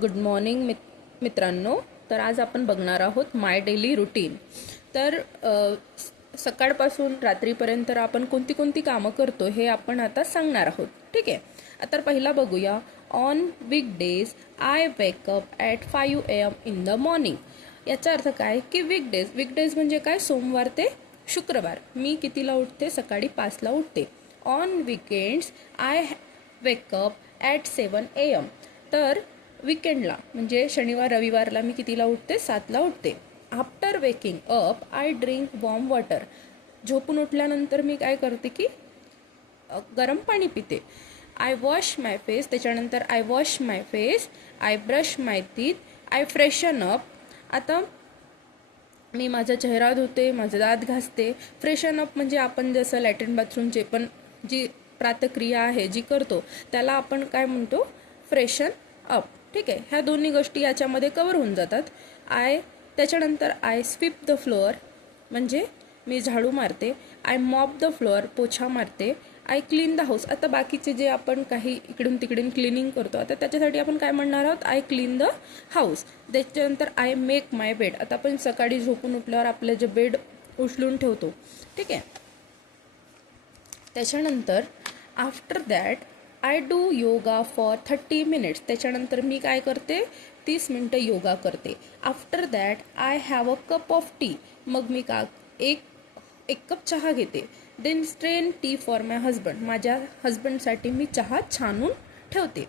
Good morning मित्रांनो. तर आज आपण बघणार आहोत माय डेली रुटीन. तर सकाळपासून रात्रीपर्यंत आपण कोणती कोणती कामं करतो हे आपण आता सांगणार आहोत. ठीक आहे. तर पहिला बघूया. On weekdays I wake up at 5 AM in the morning. याचा अर्थ काय की वीकडेज म्हणजे काय, सोमवार ते शुक्रवार. मी कितीला उठते? सकाळी 5ला उठते. On weekends I wake up at 7 AM. तर विकेंडला म्हणजे शनिवार रविवारला मी कितीला उठते? 7ला उठते. After waking up I drink warm water. झोपून उठल्यानंतर मी काय करते की गरम पाणी पिते. I wash my face. त्याच्यानंतर I wash my face, I brush my teeth, I freshen up. आता मी माझा चेहरा धुते, माझं दात घासते. फ्रेशन अप म्हणजे आपण जसं लॅट्रिन बाथरूमचे पण जी प्रातक्रिया आहे जी करतो त्याला आपण काय म्हणतो? Freshen up. ठीक आहे. ह्या दोन्ही गोष्टी याच्यामध्ये कवर होऊन जातात. त्याच्यानंतर आय स्वीप द फ्लोअर म्हणजे मी झाडू मारते. आय मॉप द फ्लोअर, पोछा मारते. I clean the house. आता बाकीचे जे आपण काही इकडून तिकडून क्लिनिंग करतो आता त्याच्यासाठी आपण काय म्हणणार आहोत? I clean the house. त्याच्यानंतर आय मेक माय बेड. आता आपण सकाळी झोपून उठल्यावर आपलं जे बेड उचलून ठेवतो. ठीक आहे. त्याच्यानंतर after that I do yoga for 30 minutes. त्याच्यानंतर मी काय करते? 30 मिनटं योगा करते. After that I have a cup of tea. मग मी एक कप चहा घेते. Then strain tea for my husband. माझ्या हजबंडसाठी मी चहा छानून ठेवते.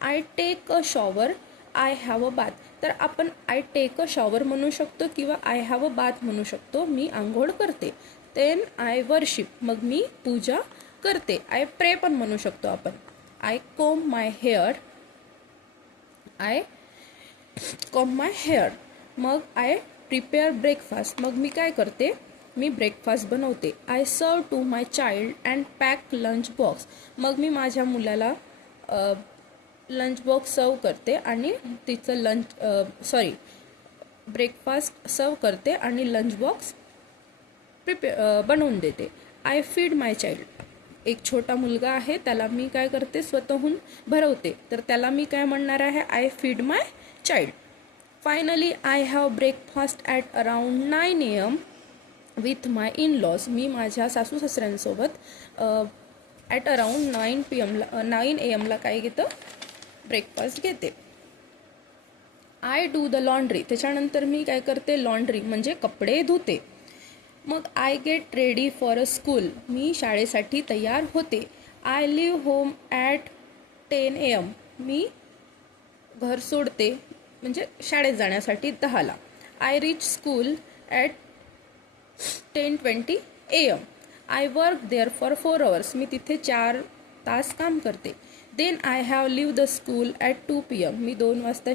I take a shower, I have a bath. तर आपण आय टेक अ शॉवर म्हणू शकतो किंवा आय हॅव अ बाथ म्हणू शकतो. मी आंघोळ करते. Then I worship. मग मी पूजा करते. आय प्रे पण म्हणू शकतो आपण. आय कोम माय हेअर, मग आय प्रिपेअर ब्रेकफास्ट. मग मी काय करते? मी ब्रेकफास्ट बनवते. I serve to my child and pack lunch box. मग मी माझ्या मुलाला लंच बॉक्स सर्व करते आणि तिचं ब्रेकफास्ट सर्व करते आणि लंच बॉक्स बनवून देते. I feed my child. एक छोटा मुलगा आहे त्याला मी काय करते? स्वतःहून भरवते. तर त्याला मी काय म्हणणार आहे? I feed my child. Finally I have breakfast at around 9 AM with my in-laws. मी माझ्या सासू सासऱ्यांसोबत ॲट अराउंड 9 AM काय घेतं? ब्रेकफास्ट घेते. I do the laundry. त्याच्यानंतर मी काय करते? लॉन्ड्री म्हणजे कपडे धुते. मग I get ready for a school. मी शाळेसाठी तयार होते. I leave home at 10 AM. मी घर सोडते म्हणजे शाळेत जाण्यासाठी 10ला. I reach school at 10:20 AM. I work there for 4 hours. मी तिथे 4 तास काम करते. Then I have leave the school at 2 PM. मी 2 वाजता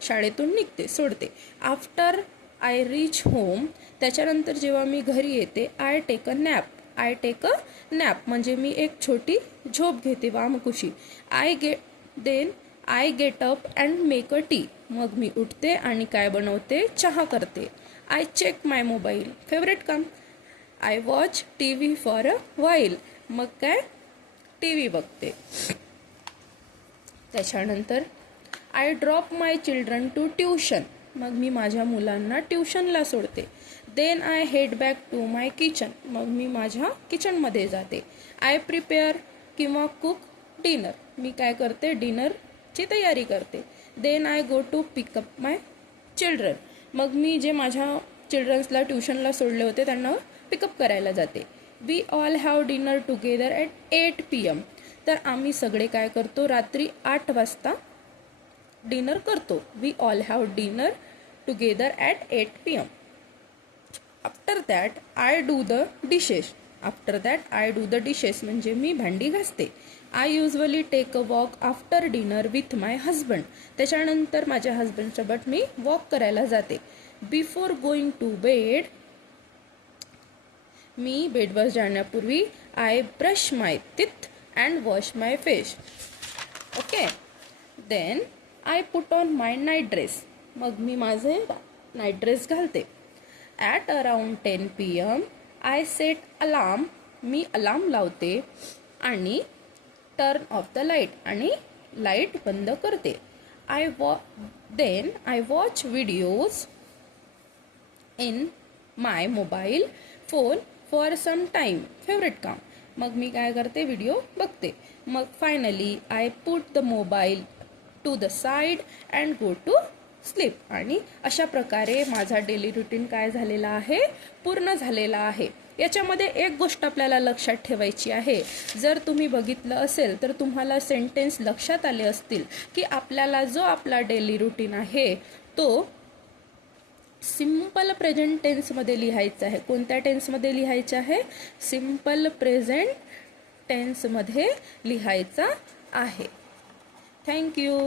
शाळेतून सोडते. After I reach home. त्याच्यानंतर जेव्हा मी घरी येते आय टेक अ नॅप म्हणजे मी एक छोटी झोप घेते, वामकुशी. Then I get up and make a tea. मग मी उठते आणि काय बनवते? चहा करते. I check my mobile, favourite काम. I watch TV for a while. मग काय? TV बघते. त्याच्यानंतर I drop my children to tuition. मग मी माझ्या मुलांना ट्युशनला सोडते. Then I head back to my kitchen. मग मी माझ्या किचनमध्ये जाते. आय प्रिपेअर किंवा कुक डिनर. मी काय करते? डिनरची तयारी करते. Then I go to pick up my children. मग मी जे माझ्या चिल्ड्रन्सला ट्युशनला सोडले होते त्यांना पिकअप करायला जाते. We all have dinner together at 8 PM. तर आम्ही सगळे काय करतो? रात्री 8 वाजता डिनर करतो. We all have dinner together at 8 PM. After that I do the dishes म्हणजे मी भांडी घासते. I usually take a walk after dinner with my husband. त्याच्यानंतर माझ्या हजबंडसोबत मी वॉक करायला जाते. बिफोर गोईंग टू बेड, मी बेडवर जाण्यापूर्वी I brush my teeth and wash my face. Okay. Then I put on my night dress. मग मी माझे नाईट ड्रेस घालते. At around 10 PM I set alarm. Me alarm लावते आणि टर्न ऑफ द लाईट आणि लाईट बंद करते. I watch videos in my mobile phone for some time. Favourite काम. मग मी काय करते, व्हिडिओ बघते. मग finally I put the mobile to the side and go to sleep. आणि अशा प्रकारे माझा डेली रुटीन काय झालेला आहे, पूर्ण झालेला आहे. याच्यामध्ये एक गोष्ट आपल्याला लक्षात ठेवायची आहे. जर तुम्ही बघितलं असेल तर तुम्हाला सेंटेन्स लक्षात आले असतील की आपल्याला जो आपला डेली रुटीन आहे तो सिम्पल प्रेझेंट टेन्समध्ये लिहायचं आहे. कोणत्या टेन्समध्ये लिहायचं आहे? सिम्पल प्रेझेंट टेन्समध्ये लिहायचा आहे. थँक्यू.